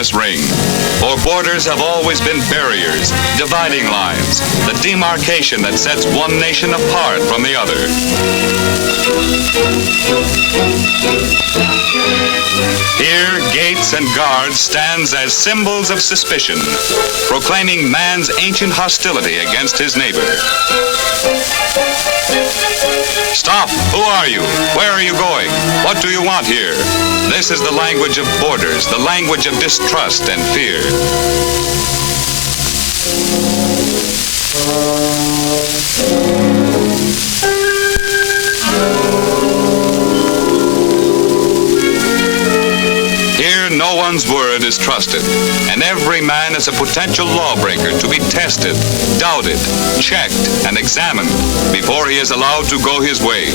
wilderness ring. For borders have always been barriers, dividing lines, the demarcation that sets one nation apart from the other. Here, gates and guards stands as symbols of suspicion, proclaiming man's ancient hostility against his neighbor. Stop! Who are you? Where are you going? What do you want here? This is the language of borders, the language of distrust and fear. Here, no one's word is trusted, and every man is a potential lawbreaker to be tested, doubted, checked, and examined before he is allowed to go his way.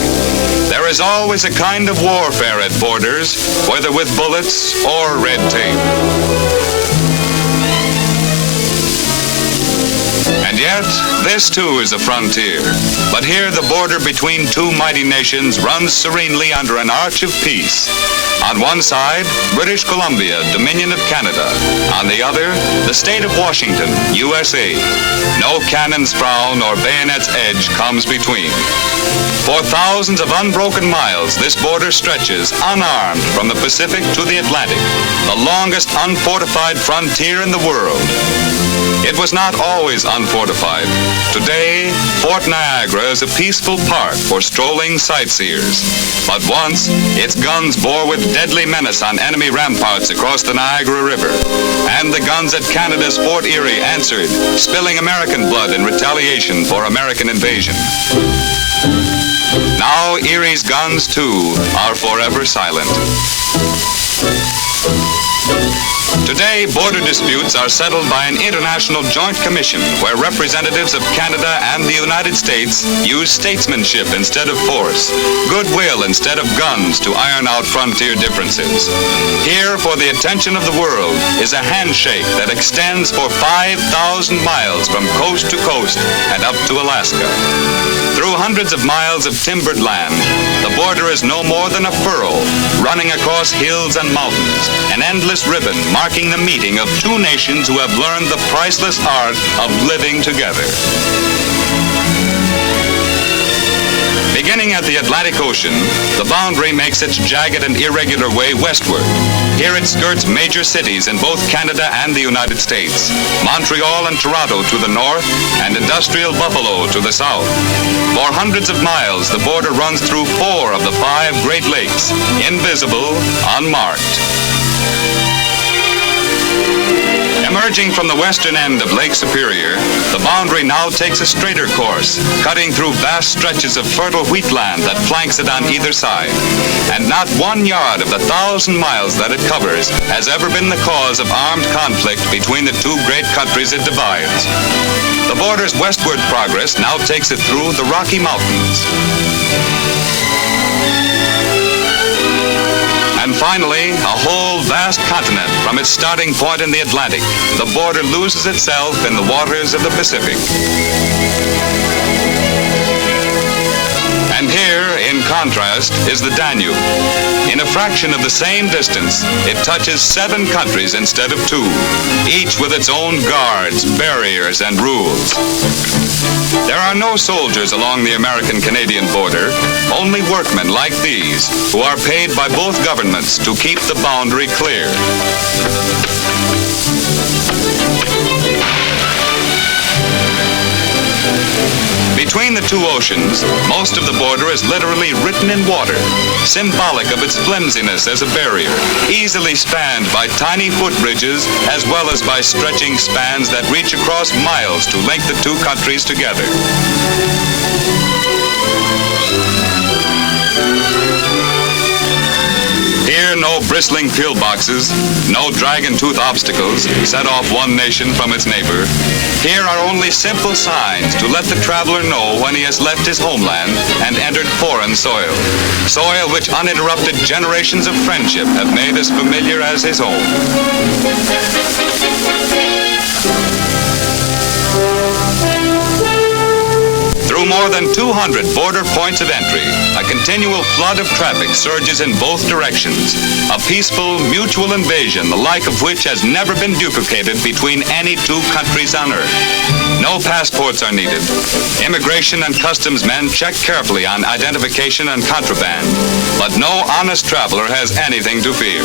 There is always a kind of warfare at borders, whether with bullets or red tape. And yet, this too is a frontier. But here the border between two mighty nations runs serenely under an arch of peace. On one side, British Columbia, Dominion of Canada. On the other, the state of Washington, USA. No cannon's frown or bayonet's edge comes between. For thousands of unbroken miles, this border stretches unarmed from the Pacific to the Atlantic, the longest unfortified frontier in the world. It was not always unfortified. Today, Fort Niagara is a peaceful park for strolling sightseers. But once, its guns bore with deadly menace on enemy ramparts across the Niagara River. And the guns at Canada's Fort Erie answered, spilling American blood in retaliation for American invasion. Now Erie's guns, too, are forever silent. Today, border disputes are settled by an international joint commission where representatives of Canada and the United States use statesmanship instead of force, goodwill instead of guns to iron out frontier differences. Here, for the attention of the world, is a handshake that extends for 5,000 miles from coast to coast and up to Alaska. Through hundreds of miles of timbered land, the border is no more than a furrow running across hills and mountains, an endless ribbon marking the meeting of two nations who have learned the priceless art of living together. Beginning at the Atlantic Ocean, the boundary makes its jagged and irregular way westward. Here it skirts major cities in both Canada and the United States, Montreal and Toronto to the north, and industrial Buffalo to the south. For hundreds of miles, the border runs through 4 of the 5 Great Lakes, invisible, unmarked. Emerging from the western end of Lake Superior, the boundary now takes a straighter course, cutting through vast stretches of fertile wheatland that flanks it on either side. And not 1 yard of the 1,000 miles that it covers has ever been the cause of armed conflict between the two great countries it divides. The border's westward progress now takes it through the Rocky Mountains. And finally, a whole vast continent from its starting point in the Atlantic. The border loses itself in the waters of the Pacific. And here, in contrast, is the Danube. In a fraction of the same distance, it touches 7 countries instead of 2, each with its own guards, barriers, and rules. There are no soldiers along the American-Canadian border, only workmen like these, who are paid by both governments to keep the boundary clear. Between the two oceans, most of the border is literally written in water, symbolic of its flimsiness as a barrier, easily spanned by tiny footbridges as well as by stretching spans that reach across miles to link the two countries together. Here, no bristling pillboxes, no dragon-tooth obstacles set off one nation from its neighbor. Here are only simple signs to let the traveler know when he has left his homeland and entered foreign soil. Soil which uninterrupted generations of friendship have made as familiar as his own. Through more than 200 border points of entry, a continual flood of traffic surges in both directions. A peaceful, mutual invasion, the like of which has never been duplicated between any two countries on earth. No passports are needed. Immigration and customs men check carefully on identification and contraband, but no honest traveler has anything to fear.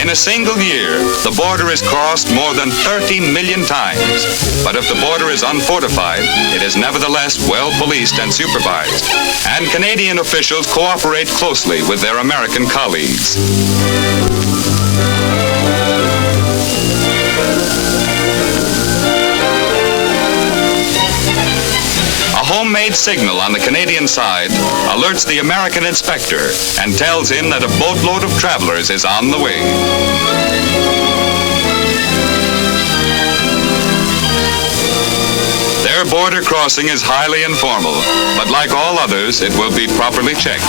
In a single year, the border is crossed more than 30 million times. But if the border is unfortified, it is nevertheless well policed and supervised. And Canadian officials cooperate closely with their American colleagues. A homemade signal on the Canadian side alerts the American inspector and tells him that a boatload of travelers is on the way. Their border crossing is highly informal, but like all others, it will be properly checked.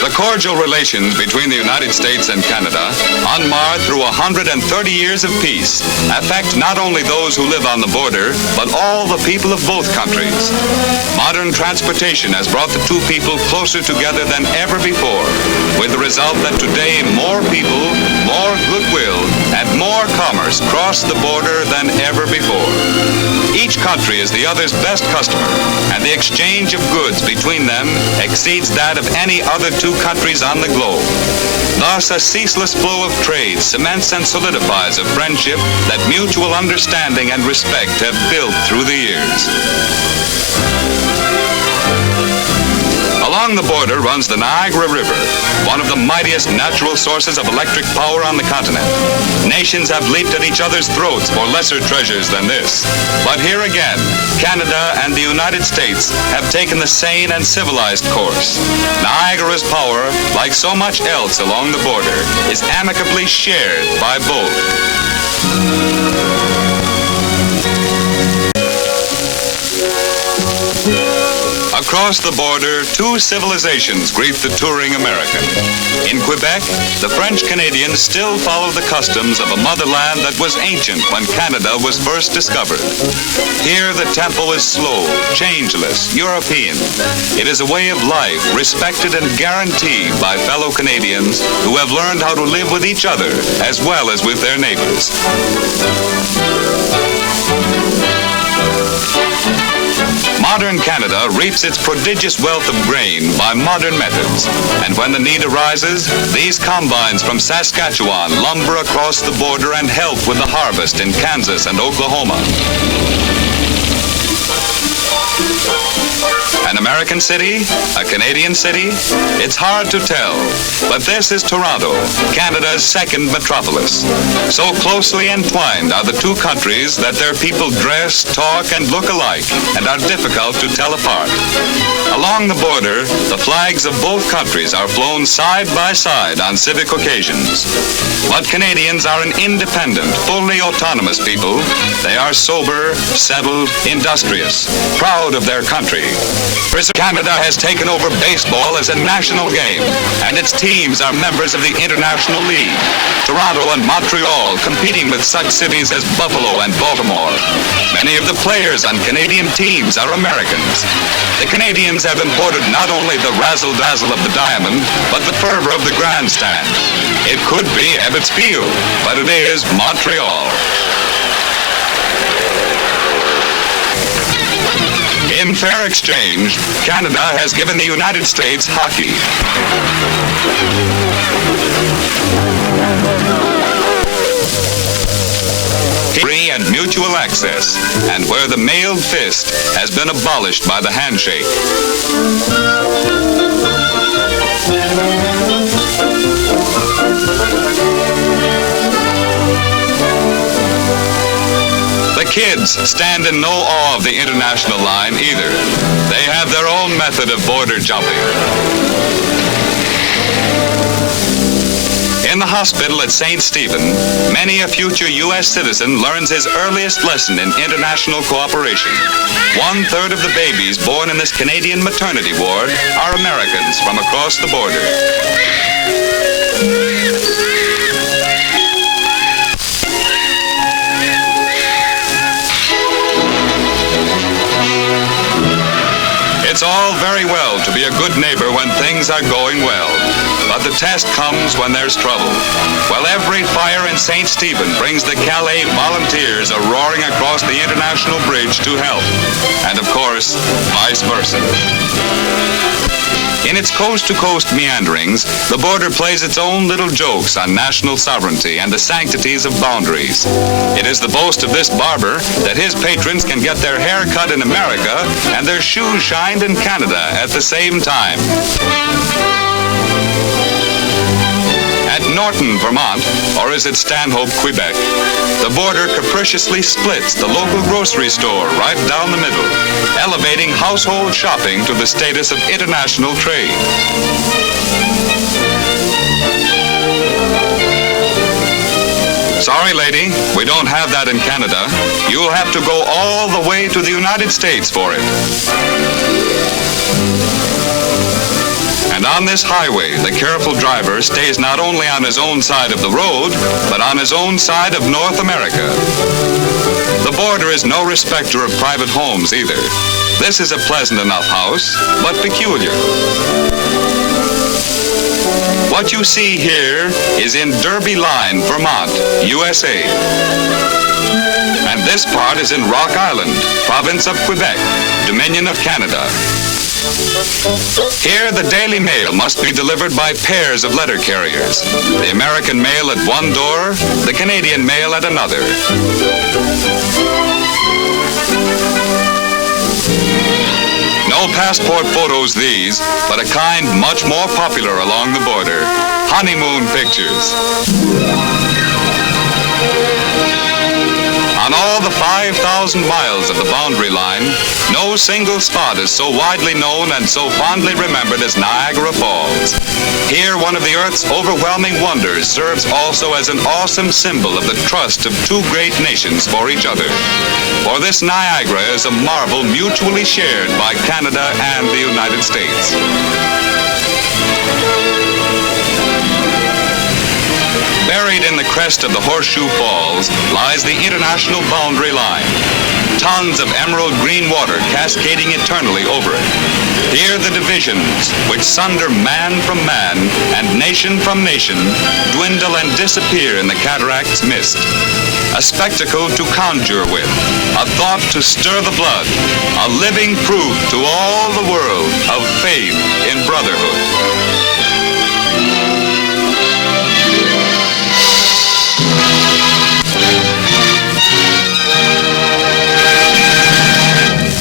The cordial relations between the United States and Canada, unmarred through 130 years of peace, affect not only those who live on the border, but all the people of both countries. Modern transportation has brought the two people closer together than ever before, with the result that today more people, more goodwill, and more commerce cross the border than ever before. Each country is the other's best customer, and the exchange of goods between them exceeds that of any other two countries on the globe. Thus, a ceaseless flow of trade cements and solidifies a friendship that mutual understanding and respect have built through the years. Along the border runs the Niagara River, one of the mightiest natural sources of electric power on the continent. Nations have leaped at each other's throats for lesser treasures than this. But here again, Canada and the United States have taken the sane and civilized course. Niagara's power, like so much else along the border, is amicably shared by both. Across the border, two civilizations greet the touring American. In Quebec, the French-Canadians still follow the customs of a motherland that was ancient when Canada was first discovered. Here, the tempo is slow, changeless, European. It is a way of life respected and guaranteed by fellow Canadians who have learned how to live with each other as well as with their neighbors. Modern Canada reaps its prodigious wealth of grain by modern methods. And when the need arises, these combines from Saskatchewan lumber across the border and help with the harvest in Kansas and Oklahoma. An American city? A Canadian city? It's hard to tell, but this is Toronto, Canada's second metropolis. So closely entwined are the two countries that their people dress, talk, and look alike, and are difficult to tell apart. Along the border, the flags of both countries are flown side by side on civic occasions. But Canadians are an independent, fully autonomous people. They are sober, settled, industrious, proud of their country. Canada has taken over baseball as a national game, and its teams are members of the International League. Toronto and Montreal competing with such cities as Buffalo and Baltimore. Many of the players on Canadian teams are Americans. The Canadians have imported not only the razzle-dazzle of the diamond, but the fervor of the grandstand. It could be Ebbets Field, but it is Montreal. In fair exchange, Canada has given the United States hockey. Free and mutual access, and where the mailed fist has been abolished by the handshake. The kids stand in no awe of the international line either. They have their own method of border jumping. In the hospital at St. Stephen, many a future U.S. citizen learns his earliest lesson in international cooperation. 1/3 of the babies born in this Canadian maternity ward are Americans from across the border. It's all very well to be a good neighbor when things are going well, but the test comes when there's trouble. Well, every fire in St. Stephen brings the Calais volunteers roaring across the International Bridge to help, and of course, vice versa. In its coast-to-coast meanderings, the border plays its own little jokes on national sovereignty and the sanctities of boundaries. It is the boast of this barber that his patrons can get their hair cut in America and their shoes shined in Canada at the same time. At Norton, Vermont, or is it Stanhope, Quebec, the border capriciously splits the local grocery store right down the middle, elevating household shopping to the status of international trade. Sorry, lady, we don't have that in Canada. You'll have to go all the way to the United States for it. And on this highway, the careful driver stays not only on his own side of the road, but on his own side of North America. The border is no respecter of private homes either. This is a pleasant enough house, but peculiar. What you see here is in Derby Line, Vermont, USA. And this part is in Rock Island, province of Quebec, Dominion of Canada. Here, the Daily Mail must be delivered by pairs of letter carriers. The American mail at one door, the Canadian mail at another. No passport photos these, but a kind much more popular along the border. Honeymoon pictures. On all the 5,000 miles of the boundary line, no single spot is so widely known and so fondly remembered as Niagara Falls. Here, one of the Earth's overwhelming wonders serves also as an awesome symbol of the trust of two great nations for each other. For this Niagara is a marvel mutually shared by Canada and the United States. Buried in the crest of the Horseshoe Falls lies the international boundary line. Tons of emerald green water cascading eternally over it. Here the divisions, which sunder man from man and nation from nation, dwindle and disappear in the cataract's mist. A spectacle to conjure with, a thought to stir the blood, a living proof to all the world of faith in brotherhood.